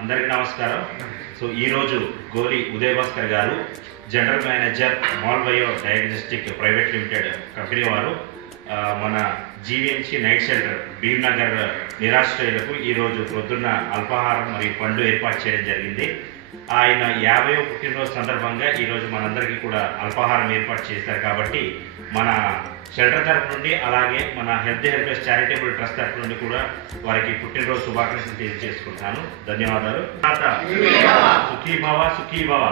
అందరికీ నమస్కారం. సో ఈరోజు గోలి ఉదయ్ భాస్కర్ గారు జనరల్ మేనేజర్ మాల్బయో డయాగ్నోస్టిక్ ప్రైవేట్ లిమిటెడ్ కంపెనీ వారు మన జీవీఎంసీ నైట్ షెల్టర్ భీమ్నగర్ నిరాశ్రయులకు ఈరోజు ప్రొద్దున్న అల్పాహారం మరియు పండ్లు ఏర్పాటు చేయడం జరిగింది. ఆయన 50వ పుట్టినరోజు సందర్భంగా ఈరోజు మనందరికీ కూడా అల్పాహారం ఏర్పాటు చేశారు. కాబట్టి మన షెల్టర్ తరఫు నుండి అలాగే మన హెల్త్ హెల్పేజ్ చారిటబుల్ ట్రస్ట్ తరఫు నుండి కూడా వారికి పుట్టినరోజు శుభాకాంక్షలు తెలియజేసుకుంటాను. ధన్యవాదాలు. సుఖీ భవ సుఖీ భవ.